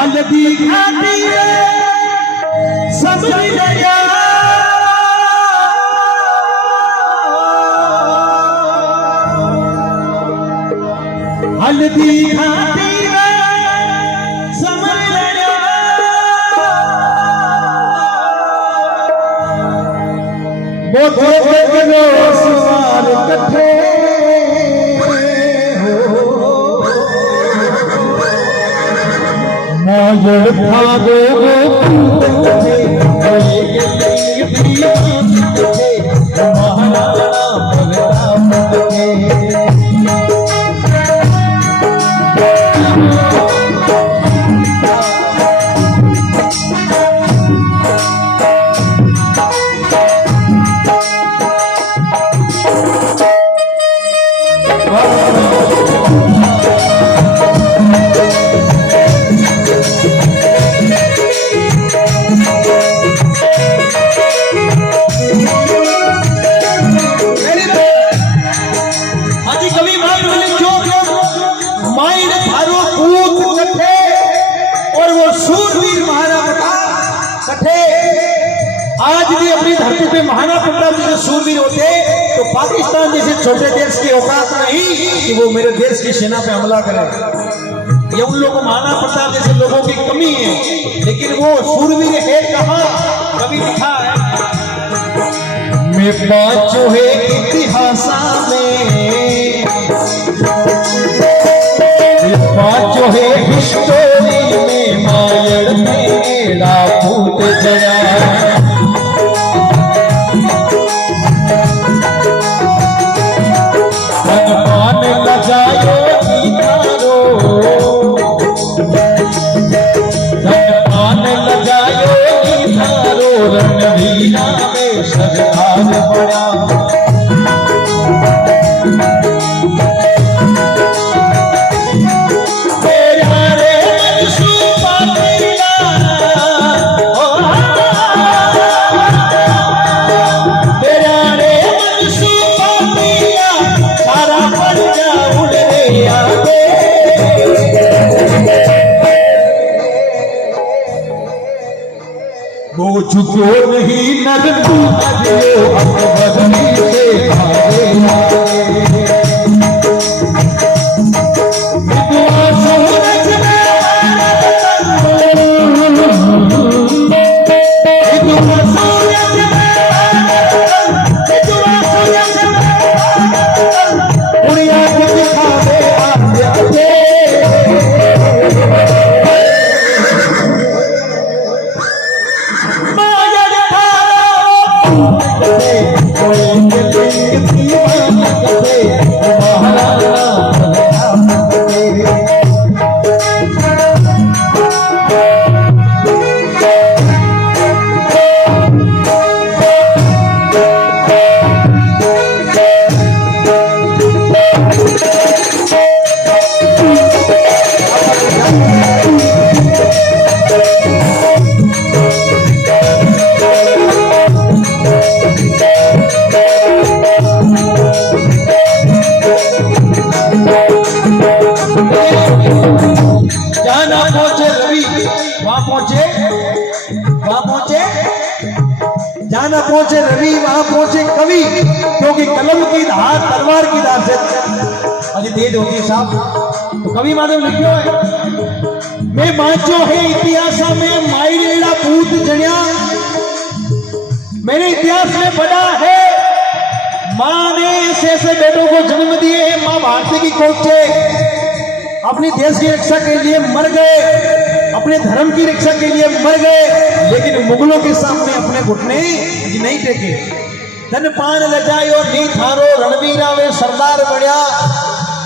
हल्दी खाती समझ गया हल्दी खाती समझ गया वो देखो सवाल कथे मायर भागो आज भी अपनी धरती पे महाराणा प्रताप जैसे शूरवीर होते तो पाकिस्तान जैसे छोटे देश की औकात नहीं कि वो मेरे देश की सेना पे हमला करे। ये उन लोगों को महाराणा प्रताप जैसे लोगों की कमी है, लेकिन वो शूरवीर है कहाँ? कभी लिखा है मैं बाँचो है इतिहास में, बाँचो है हिस्टोरी में मायर मेरा पूत गया रणवीरा में सरदार बड़ा तेरा रे मनसूबा तेरा तेरा रे मनसूबा तेरा सारा पड़ जा उड़ रे आगे वो झुको नहीं नरदू अजयो अब बदली से भागे विधवा सूरज में विधवा सूरज में उड़िया के दिखावे आगे जाना पहुंचे रवि वहां पहुंचे कवि, क्योंकि कलम की धार तलवार की धार से अधिक तेज होती है साहब। तो कवि माधव लिखियो है मैं बाँचो है इतिहास में मायरेड़ा पूत जणिया, मैंने इतिहास में पढ़ा है माँ ने ऐसे बेटों को जन्म दिए हैं। माँ भारती की कोख से अपनी देश की रक्षा के लिए मर गए, अपने धर्म की रक्षा के लिए मर गए, लेकिन मुगलों के सामने अपने घुटने नहीं टेके। धन पान लजायो नी थारो रणवीरा वे सरदार बढ़िया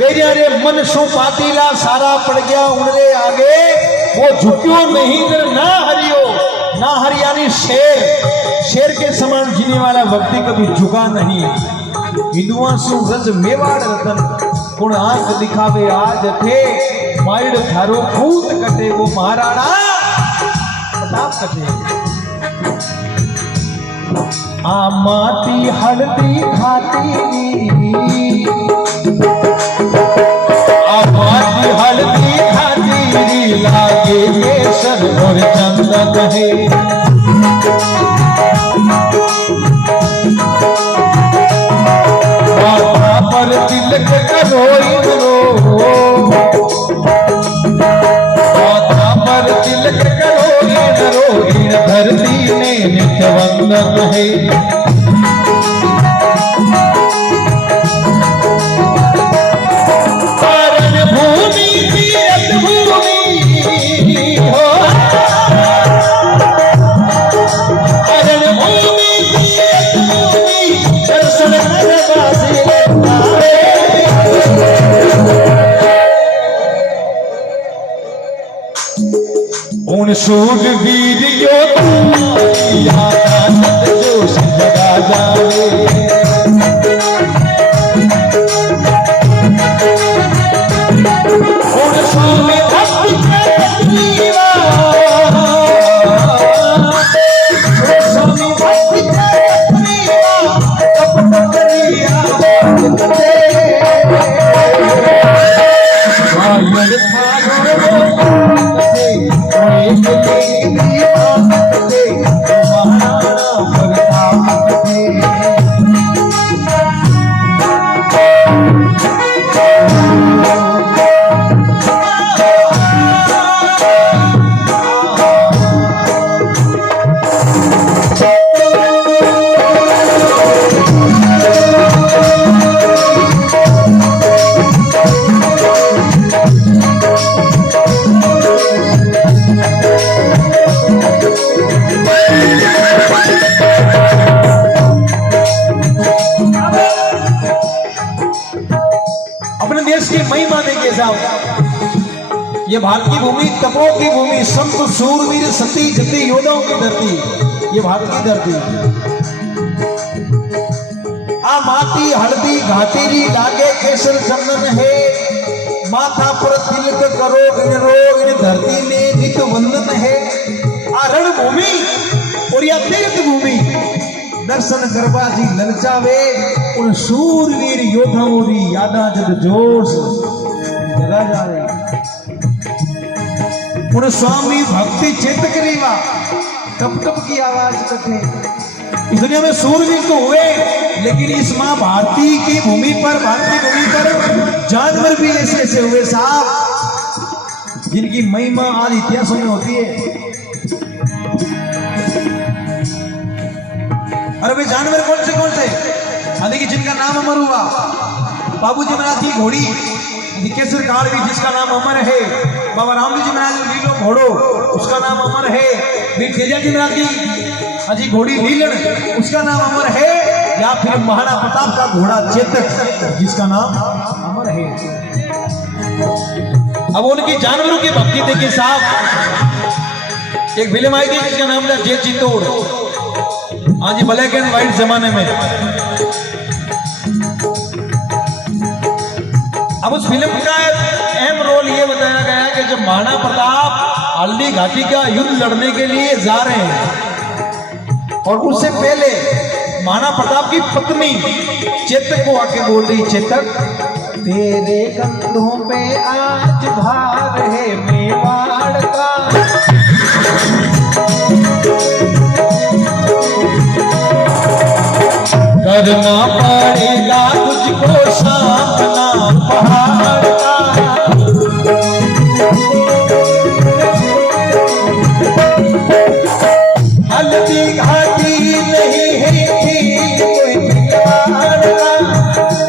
मेरे रे मन सो पातीला सारा पड़ गया उनरे आगे वो झुक्यो नहीं ना हरियो ना हरियाणी शेर के समान जीने वाला व्यक्ति कभी झुका नहीं। हिंदुआ सु रज मेवाड़ रतन कुण आंख दिखावे आज थे माइड थारो पूत कटे वो महाराणा प्रताप कटे। आ माटी हल्दी खाती आ माटी हल्दी खाती लागे करो माथा पर तिलक करो धरती ने नित्य वंदन है। शूरवीर जोश जगा जावे स्वामी भक्ति ये भारत की भूमि तपों की भूमि, संत सूरवीर सती जति योद्धाओं की धरती, ये भारत की धरती। आ माटी हल्दी घाटेरी लागे केसर चंदन है, माथा पर तिलक करो इन धरती में नित वंदन है। आ रणभूमि और या तीर्थ भूमि दर्शन करवा जी ललचावे, उन सूरवीर योद्धाओं की यादा जब जोश जगा जावे। उन स्वामी भक्ति चित्त करीवा टप टप की आवाज कटे। इस दुनिया में सूरवीर तो हुए, लेकिन इस मां भारती की भूमि पर, भारतीय भूमि पर जानवर भी ऐसे ऐसे हुए साहब, जिनकी महिमा आज इतिहासों में होती है। अरे वे जानवर कौन से देखिए, जिनका नाम अमर हुआ, बाबूजी महाराज की घोड़ी केसर काल भी जिसका नाम अमर है, बाबा रामजी जी महाराज लीलो घोड़ो उसका नाम अमर है, वीर तेजा जी महाराज की अजी घोड़ी लीलन उसका नाम अमर है, या फिर महाराणा प्रताप का घोड़ा चेतक जिसका नाम अमर है। अब उनकी जानवरों की भक्ति देखिए साहब। एक फिल्म आई थी जिसका नाम था जेल चित्तौड़, हाँ जी, ब्लैक एंड व्हाइट जमाने में। अब उस फिल्म का अहम रोल ये बताया गया है कि जब महाराणा प्रताप हल्दी घाटी का युद्ध लड़ने के लिए जा रहे हैं, और उससे पहले महाराणा प्रताप की पत्नी चेतक को आके बोल रही, चेतक तेरे कंधों पे आज भार है मेवाड़ का, करना पड़ेगा तुझको सामना पहाड़ का। हल्दी घाटी नहीं है कोई बिगाड़ का,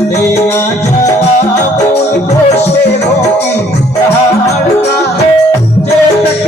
देना जवाब उनको शेरों की दहाड़ का। चेतक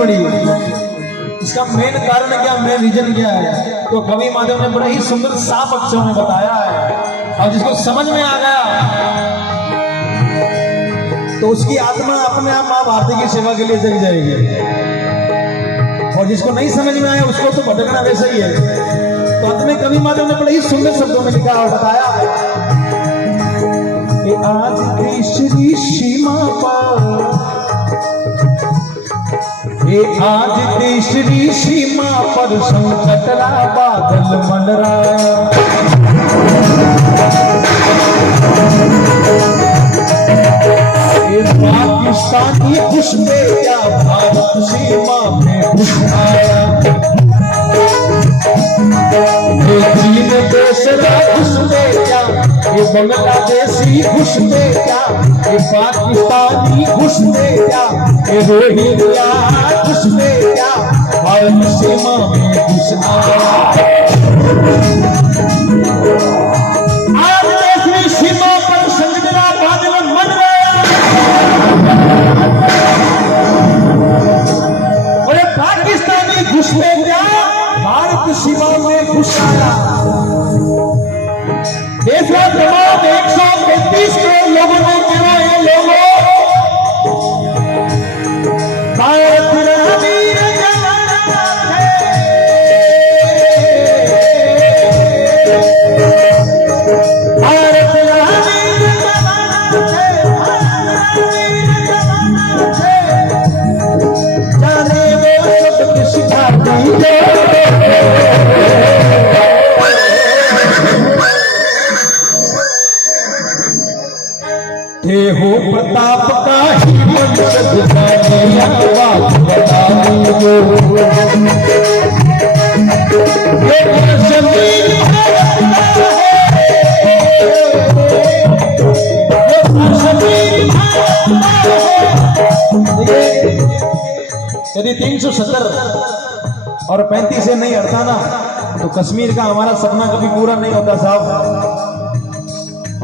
पड़ी। इसका मेन कारण क्या, मेन रीजन क्या है, तो कवि माधव ने बड़ा ही सुंदर साफ अक्षरों में बताया है, और जिसको समझ में आ गया तो उसकी आत्मा अपने आप मां भारती की सेवा के लिए जग जाएगी, और जिसको नहीं समझ में आया उसको तो भटकना वैसा ही है। तो अंत में कवि माधव ने बड़े ही सुंदर शब्दों में लिखा और बताया कि आज तीसरी सीमा पर, ये आज तीसरी सीमा पर संकटरा बादल मंडराया। ये पाकिस्तानी घुस में क्या भारत सीमा में घुस आया, ये चीन देश घुस में क्या, ये बांग्लादेशी घुस में क्या, ये पाकिस्तानी घुस में क्या, ये रोहिंग्या घुस में क्या, भारत सीमा में घुस आया। आज तीसरी सीमा पर संकटरा बादल मंडराया। पाकिस्तानी घुस में क्या, भारत सीमा में घुस आया। देश का तमाम 135 करोड़ लोगों ने कहा, ये लोगों भारत रणवीर जवान है, भारत रणवीर जवान है, जाने वो सब सिखा दीजिए। हो प्रताप का ही वंशज जाने बात बता दीजिए। ये कश्मीर भारत का है, ये कश्मीर भारत का है। यदि 370 और 35 से नहीं हटता ना तो कश्मीर का हमारा सपना कभी पूरा नहीं होता साहब।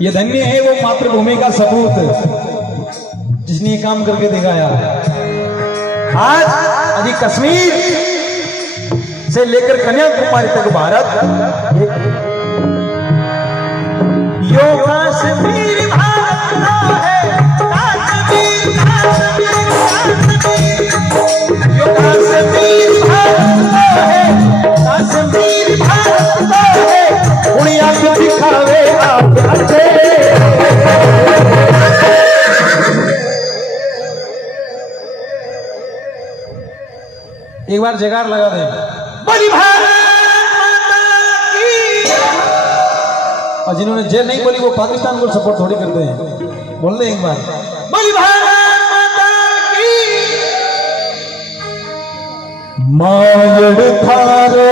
ये धन्य है वो मातृभूमि का सबूत जिसने काम करके दिखाया। आज अभी कश्मीर से लेकर कन्याकुमारी तक भारत, यो कश्मीर भारत का है, कश्मीर कश्मीर कश्मीर, यो कश्मीर भारत का है, कश्मीर भारत का है। उड़िया को दिखावे आप अच्छे, एक बार जयकार लगा दें, बोली भारत माता की। और जिन्होंने जय नहीं बोली वो पाकिस्तान को सपोर्ट थोड़ी करते हैं, बोल दे एक बार, बोली भारत माता की। मायड़ थारो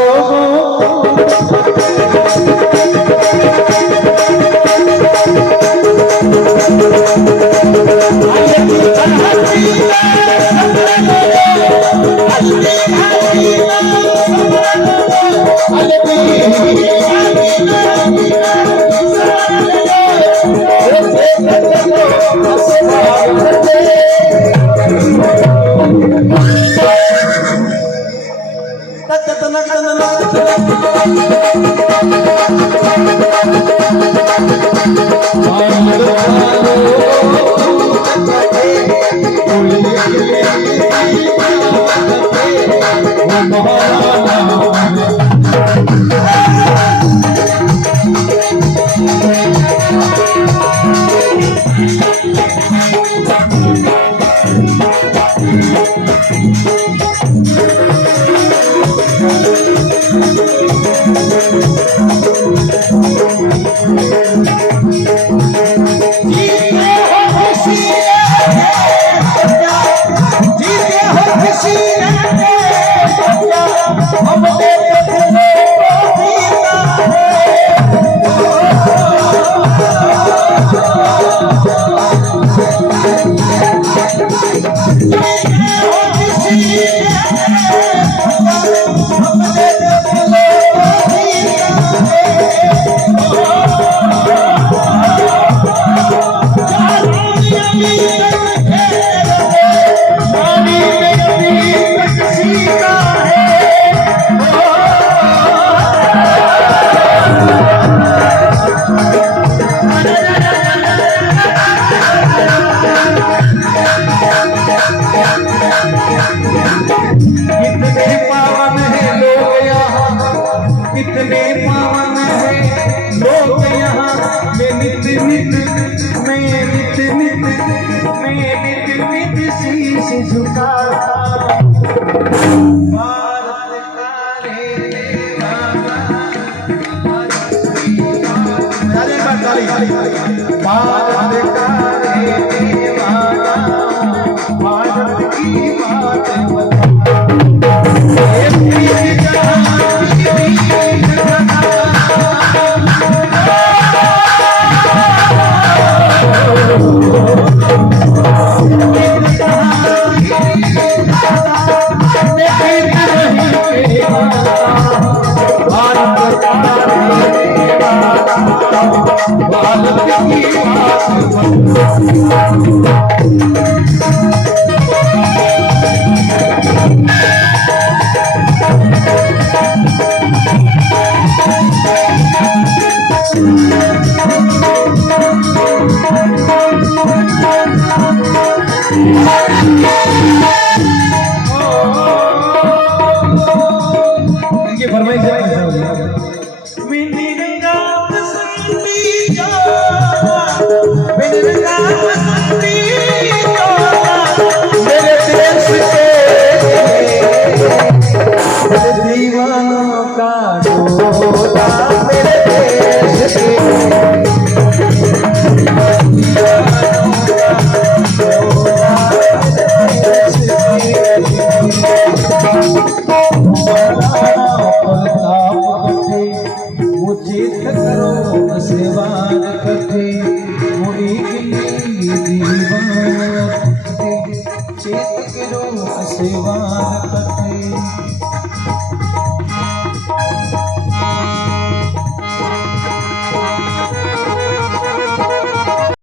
झुकाता भारत का रे दीवाना, भारत की बात दीवानों का डोला मेरे देश के सेवान कथे मुड़ी दीवान चेत करो सेवा